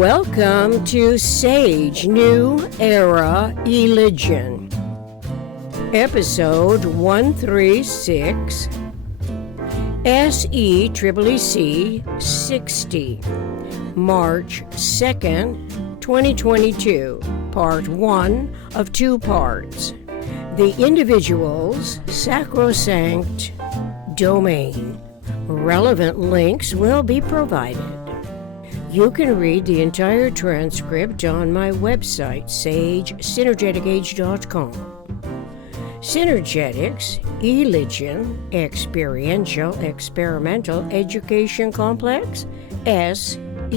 Welcome to Sage New Era Religion, Episode 136, SECCC 60, March 2nd, 2022, Part 1 of 2 parts. The individual's sacrosanct domain. Relevant links will be provided. You can read the entire transcript on my website, sagesynergeticage.com. Synergetics, Religion, Experiential, Experimental Education Complex, SECCC.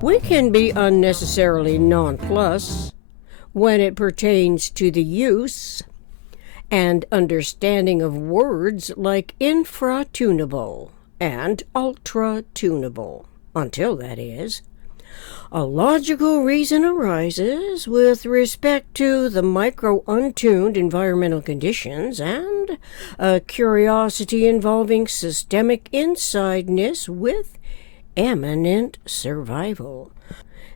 We can be unnecessarily nonplus when it pertains to the use and understanding of words like infratunable and ultratunable, until, that is, a logical reason arises with respect to the micro-untuned environmental conditions and a curiosity involving systemic insideness with eminent survival.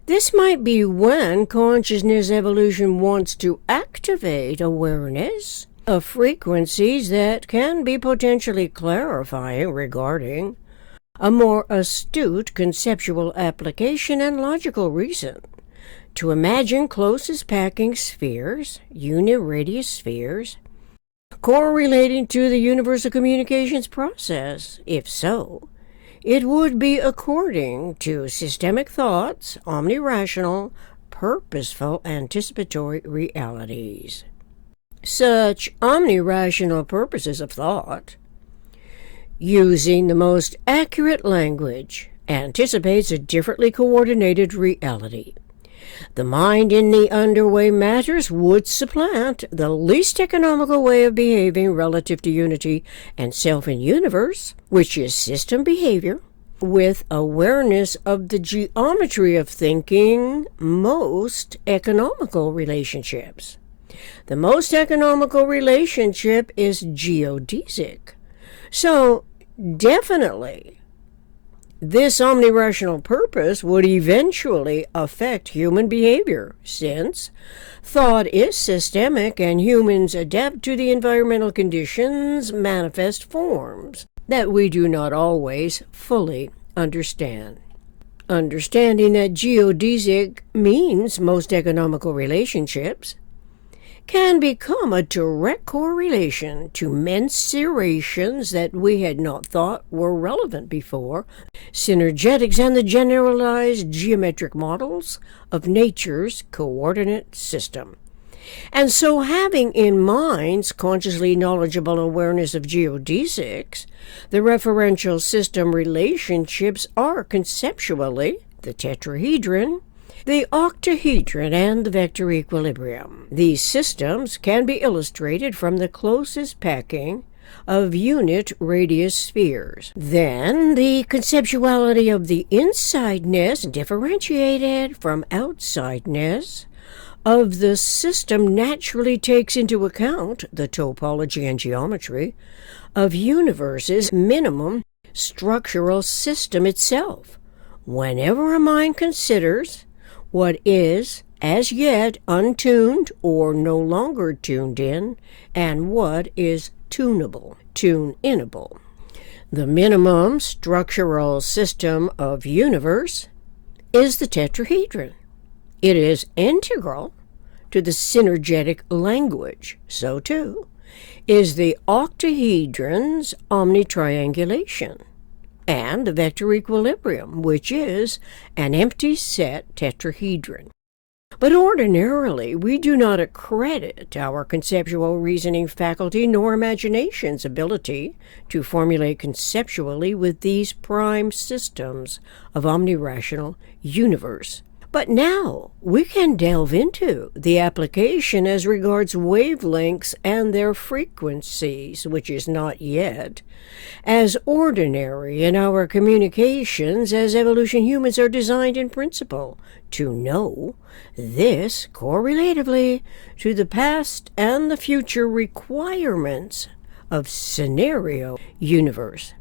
This might be when consciousness evolution wants to activate awareness of frequencies that can be potentially clarifying regarding a more astute conceptual application and logical reason to imagine closest packing spheres, uni-radius spheres, correlating to the universal communications process. If so, it would be according to systemic thoughts, omnirational, purposeful, anticipatory realities. Such omnirational purposes of thought, using the most accurate language, anticipates a differently coordinated reality. The mind in the underway matters would supplant the least economical way of behaving relative to unity and self in universe, which is system behavior, with awareness of the geometry of thinking most economical relationships. The most economical relationship is geodesic. So, definitely, this omnirational purpose would eventually affect human behavior, since thought is systemic and humans adapt to the environmental conditions manifest forms that we do not always fully understand. Understanding that geodesic means most economical relationships can become a direct correlation to mensurations that we had not thought were relevant before, synergetics and the generalized geometric models of nature's coordinate system. And so, having in mind's consciously knowledgeable awareness of geodesics, the referential system relationships are conceptually the tetrahedron, the octahedron, and the vector equilibrium. These systems can be illustrated from the closest packing of unit-radius spheres. Then the conceptuality of the insideness, differentiated from outsideness, of the system naturally takes into account the topology and geometry of universe's minimum structural system itself. Whenever a mind considers what is as yet untuned or no longer tuned in, and what is tunable, tune-inable. The minimum structural system of universe is the tetrahedron. It is integral to the synergetic language. So too is the octahedron's omnitriangulation, and the vector equilibrium, which is an empty set tetrahedron. But ordinarily, we do not accredit our conceptual reasoning faculty nor imagination's ability to formulate conceptually with these prime systems of omnirational universe. But now we can delve into the application as regards wavelengths and their frequencies, which is not yet as ordinary in our communications as evolution humans are designed in principle to know this correlatively to the past and the future requirements of scenario universe.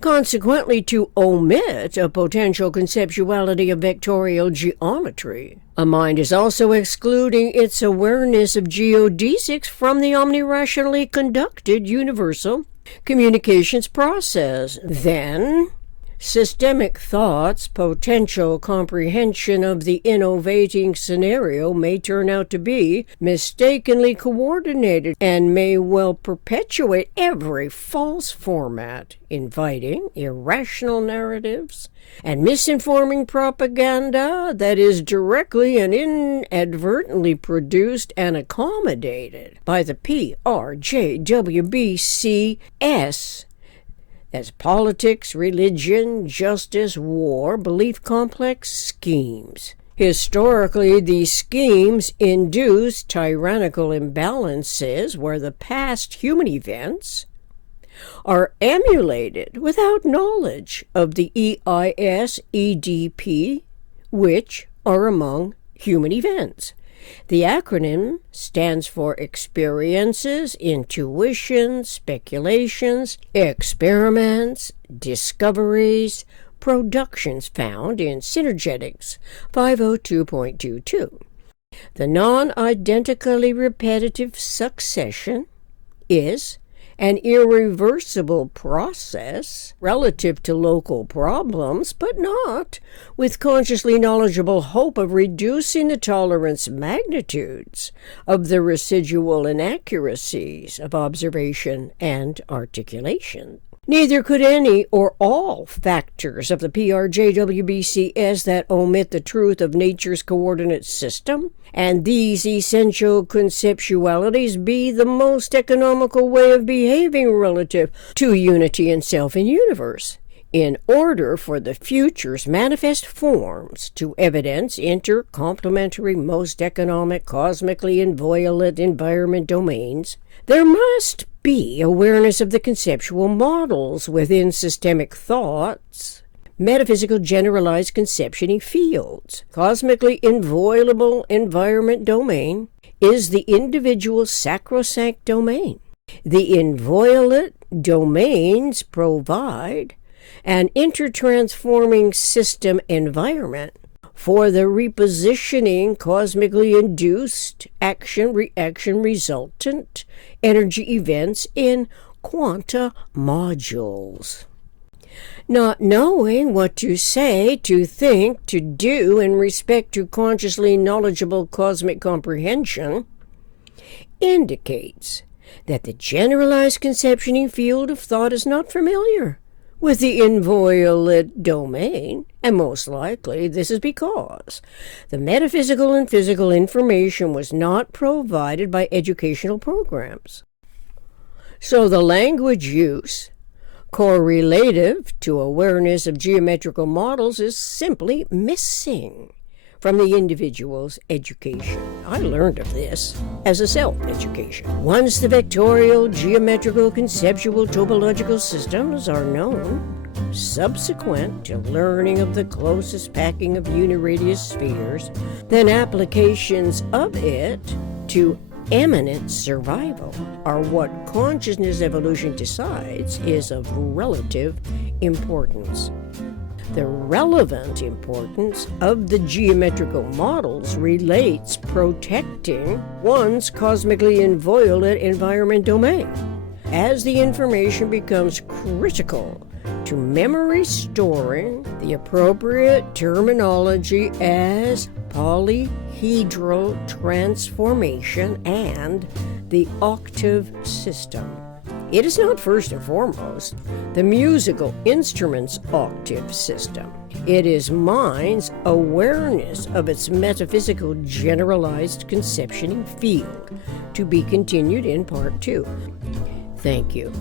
consequently to omit a potential conceptuality of vectorial geometry. A mind is also excluding its awareness of geodesics from the omnirationally conducted universal communications process. Then, systemic thought's potential comprehension of the innovating scenario may turn out to be mistakenly coordinated and may well perpetuate every false format, inviting irrational narratives and misinforming propaganda that is directly and inadvertently produced and accommodated by the PRJWBCS as politics, religion, justice, war, belief complex schemes. Historically, these schemes induce tyrannical imbalances where the past human events are emulated without knowledge of the EIS-EDP, which are among human events. The acronym stands for experiences, intuitions, speculations, experiments, discoveries, productions found in Synergetics 502.22. The non-identically repetitive succession is an irreversible process relative to local problems, but not with consciously knowledgeable hope of reducing the tolerance magnitudes of the residual inaccuracies of observation and articulation. Neither could any or all factors of the PRJWBCS that omit the truth of nature's coordinate system and these essential conceptualities be the most economical way of behaving relative to unity in self and universe, in order for the future's manifest forms to evidence intercomplementary most economic, cosmically inviolate environment domains. There must be awareness of the conceptual models within systemic thoughts, metaphysical generalized conceptioning fields. Cosmically inviolable environment domain is the individual sacrosanct domain. The inviolate domains provide an intertransforming system environment for the repositioning cosmically induced action-reaction resultant energy events in quanta modules. Not knowing what to say, to think, to do in respect to consciously knowledgeable cosmic comprehension indicates that the generalized conceptioning field of thought is not familiar with the inviolate domain, and most likely this is because the metaphysical and physical information was not provided by educational programs. So the language use, correlative to awareness of geometrical models, is simply missing from the individual's education. I learned of this as a self-education. Once the vectorial, geometrical, conceptual, topological systems are known, subsequent to learning of the closest packing of uni-radius spheres, then applications of it to eminent survival are what consciousness evolution decides is of relative importance. The relevant importance of the geometrical models relates protecting one's cosmically inviolate environment domain, as the information becomes critical to memory storing the appropriate terminology as polyhedral transformation and the octave system. It is not first and foremost the musical instrument's octave system. It is mind's awareness of its metaphysical generalized conceptioning field, to be continued in Part 2. Thank you.